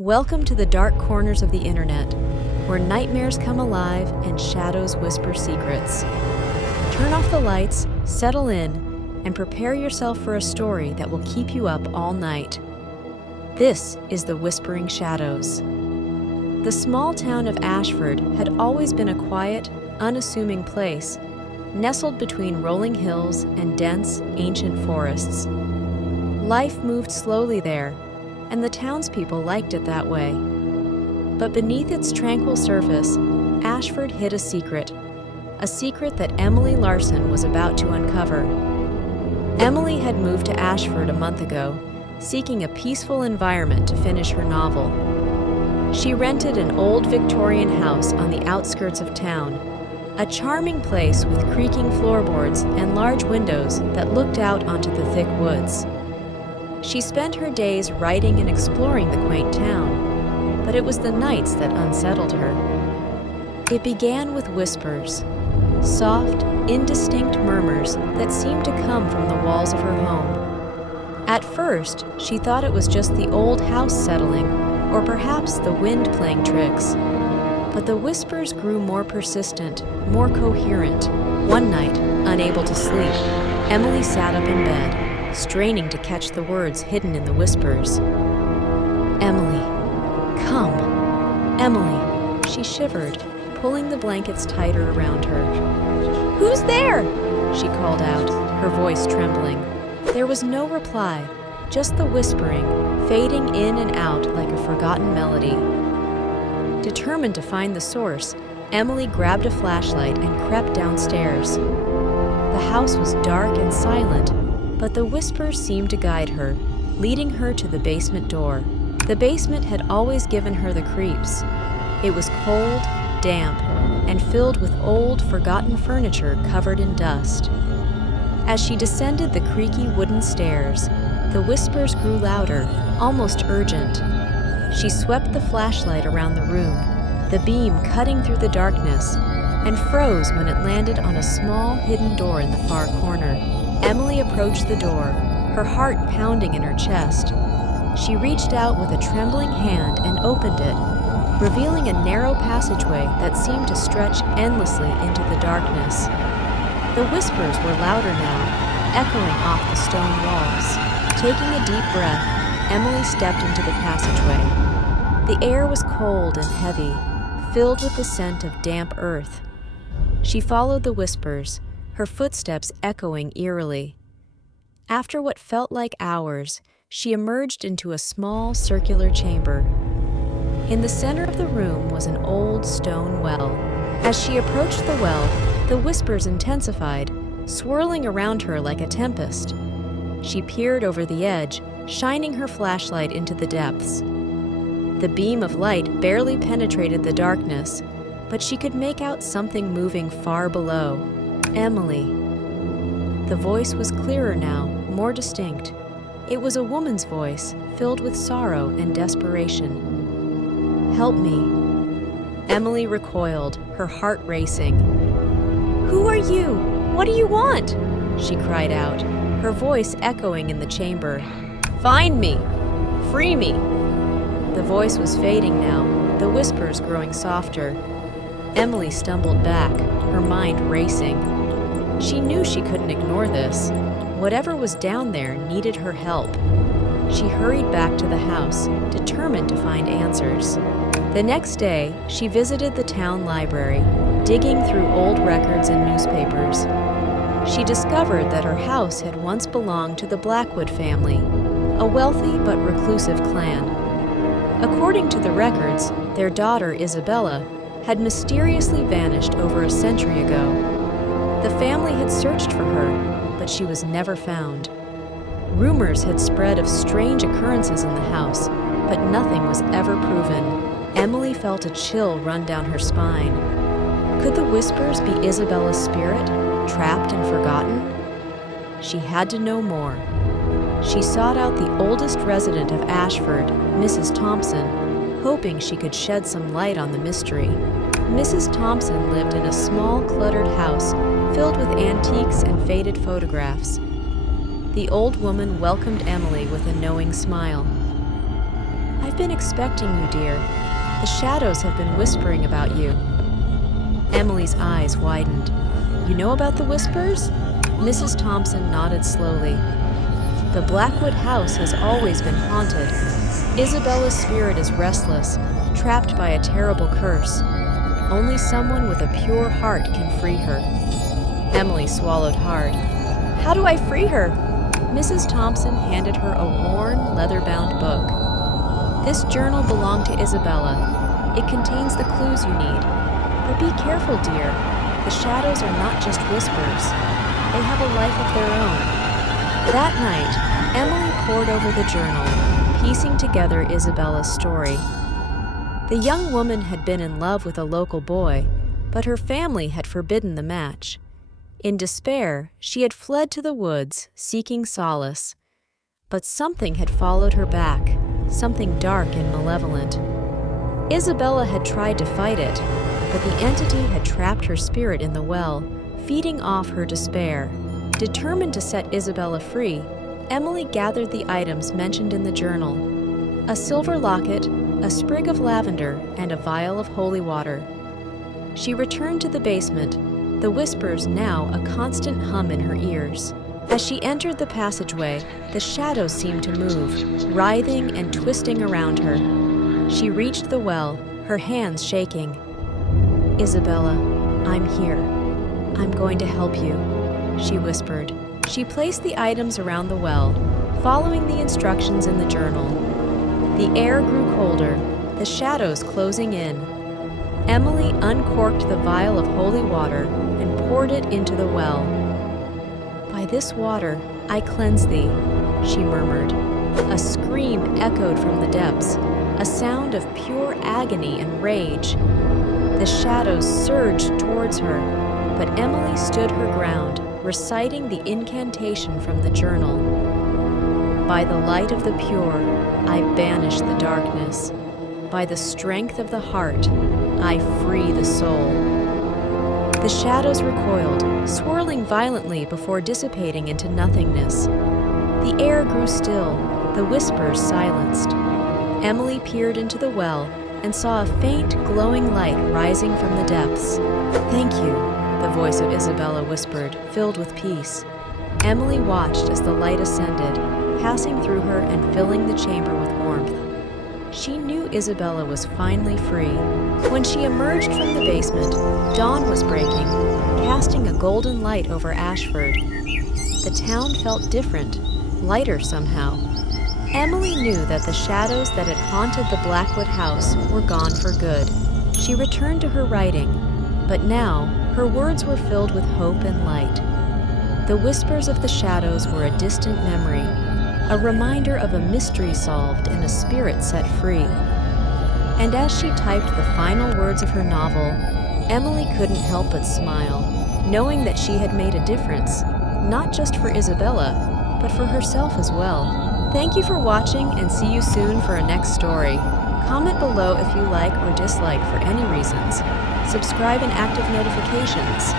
Welcome to the dark corners of the internet, where nightmares come alive and shadows whisper secrets. Turn off the lights, settle in, and prepare yourself for a story that will keep you up all night. This is The Whispering Shadows. The small town of Ashford had always been a quiet, unassuming place, nestled between rolling hills and dense, ancient forests. Life moved slowly there, and the townspeople liked it that way. But beneath its tranquil surface, Ashford hid a secret that Emily Larson was about to uncover. Emily had moved to Ashford a month ago, seeking a peaceful environment to finish her novel. She rented an old Victorian house on the outskirts of town, a charming place with creaking floorboards and large windows that looked out onto the thick woods. She spent her days writing and exploring the quaint town, but it was the nights that unsettled her. It began with whispers, soft, indistinct murmurs that seemed to come from the walls of her home. At first, she thought it was just the old house settling, or perhaps the wind playing tricks. But the whispers grew more persistent, more coherent. One night, unable to sleep, Emily sat up in bed, straining to catch the words hidden in the whispers. "Emily, come. Emily," she shivered, pulling the blankets tighter around her. "Who's there?" she called out, her voice trembling. There was no reply, just the whispering, fading in and out like a forgotten melody. Determined to find the source, Emily grabbed a flashlight and crept downstairs. The house was dark and silent, but the whispers seemed to guide her, leading her to the basement door. The basement had always given her the creeps. It was cold, damp, and filled with old, forgotten furniture covered in dust. As she descended the creaky wooden stairs, the whispers grew louder, almost urgent. She swept the flashlight around the room, the beam cutting through the darkness, and froze when it landed on a small, hidden door in the far corner. Emily approached the door, her heart pounding in her chest. She reached out with a trembling hand and opened it, revealing a narrow passageway that seemed to stretch endlessly into the darkness. The whispers were louder now, echoing off the stone walls. Taking a deep breath, Emily stepped into the passageway. The air was cold and heavy, filled with the scent of damp earth. She followed the whispers, her footsteps echoing eerily. After what felt like hours, she emerged into a small, circular chamber. In the center of the room was an old stone well. As she approached the well, the whispers intensified, swirling around her like a tempest. She peered over the edge, shining her flashlight into the depths. The beam of light barely penetrated the darkness, but she could make out something moving far below. Emily. The voice was clearer now, more distinct. It was a woman's voice, filled with sorrow and desperation. "Help me." Emily recoiled, her heart racing. "Who are you? What do you want?" she cried out, her voice echoing in the chamber. "Find me! Free me!" The voice was fading now, the whispers growing softer. Emily stumbled back, her mind racing. She knew she couldn't ignore this. Whatever was down there needed her help. She hurried back to the house, determined to find answers. The next day, she visited the town library, digging through old records and newspapers. She discovered that her house had once belonged to the Blackwood family, a wealthy but reclusive clan. According to the records, their daughter, Isabella, had mysteriously vanished over a century ago. The family had searched for her, but she was never found. Rumors had spread of strange occurrences in the house, but nothing was ever proven. Emily felt a chill run down her spine. Could the whispers be Isabella's spirit, trapped and forgotten? She had to know more. She sought out the oldest resident of Ashford, Mrs. Thompson, hoping she could shed some light on the mystery. Mrs. Thompson lived in a small, cluttered house filled with antiques and faded photographs. The old woman welcomed Emily with a knowing smile. "I I've been expecting you, dear. The shadows have been whispering about you. Emily's eyes widened. You know about the whispers? Mrs. Thompson nodded slowly. The Blackwood house has always been haunted. Isabella's spirit is restless, trapped by a terrible curse. Only someone with a pure heart can free her. Emily swallowed hard. How do I free her? Mrs. Thompson handed her a worn, leather-bound book. This journal belonged to Isabella. It contains the clues you need. But be careful, dear. The shadows are not just whispers. They have a life of their own. That night, Emily pored over the journal, piecing together Isabella's story. The young woman had been in love with a local boy, but her family had forbidden the match. In despair, she had fled to the woods, seeking solace. But something had followed her back, something dark and malevolent. Isabella had tried to fight it, but the entity had trapped her spirit in the well, feeding off her despair. Determined to set Isabella free, Emily gathered the items mentioned in the journal: a silver locket, a sprig of lavender, and a vial of holy water. She returned to the basement, the whispers now a constant hum in her ears. As she entered the passageway, the shadows seemed to move, writhing and twisting around her. She reached the well, her hands shaking. Isabella, I'm here. I'm going to help you, she whispered. She placed the items around the well, following the instructions in the journal. The air grew colder, the shadows closing in. Emily uncorked the vial of holy water and poured it into the well. By this water, I cleanse thee, she murmured. A scream echoed from the depths, a sound of pure agony and rage. The shadows surged towards her, but Emily stood her ground, reciting the incantation from the journal. By the light of the pure, I banish the darkness. By the strength of the heart, I free the soul. The shadows recoiled, swirling violently before dissipating into nothingness. The air grew still, the whispers silenced. Emily peered into the well and saw a faint, glowing light rising from the depths. Thank you, the voice of Isabella whispered, filled with peace. Emily watched as the light ascended, passing through her and filling the chamber with warmth. She knew Isabella was finally free. When she emerged from the basement, dawn was breaking, casting a golden light over Ashford. The town felt different, lighter somehow. Emily knew that the shadows that had haunted the Blackwood house were gone for good. She returned to her writing, but now her words were filled with hope and light. The whispers of the shadows were a distant memory, a reminder of a mystery solved and a spirit set free. And as she typed the final words of her novel, Emily couldn't help but smile, knowing that she had made a difference, not just for Isabella, but for herself as well. Thank you for watching, and see you soon for a next story. Comment below if you like or dislike for any reasons. Subscribe and active notifications.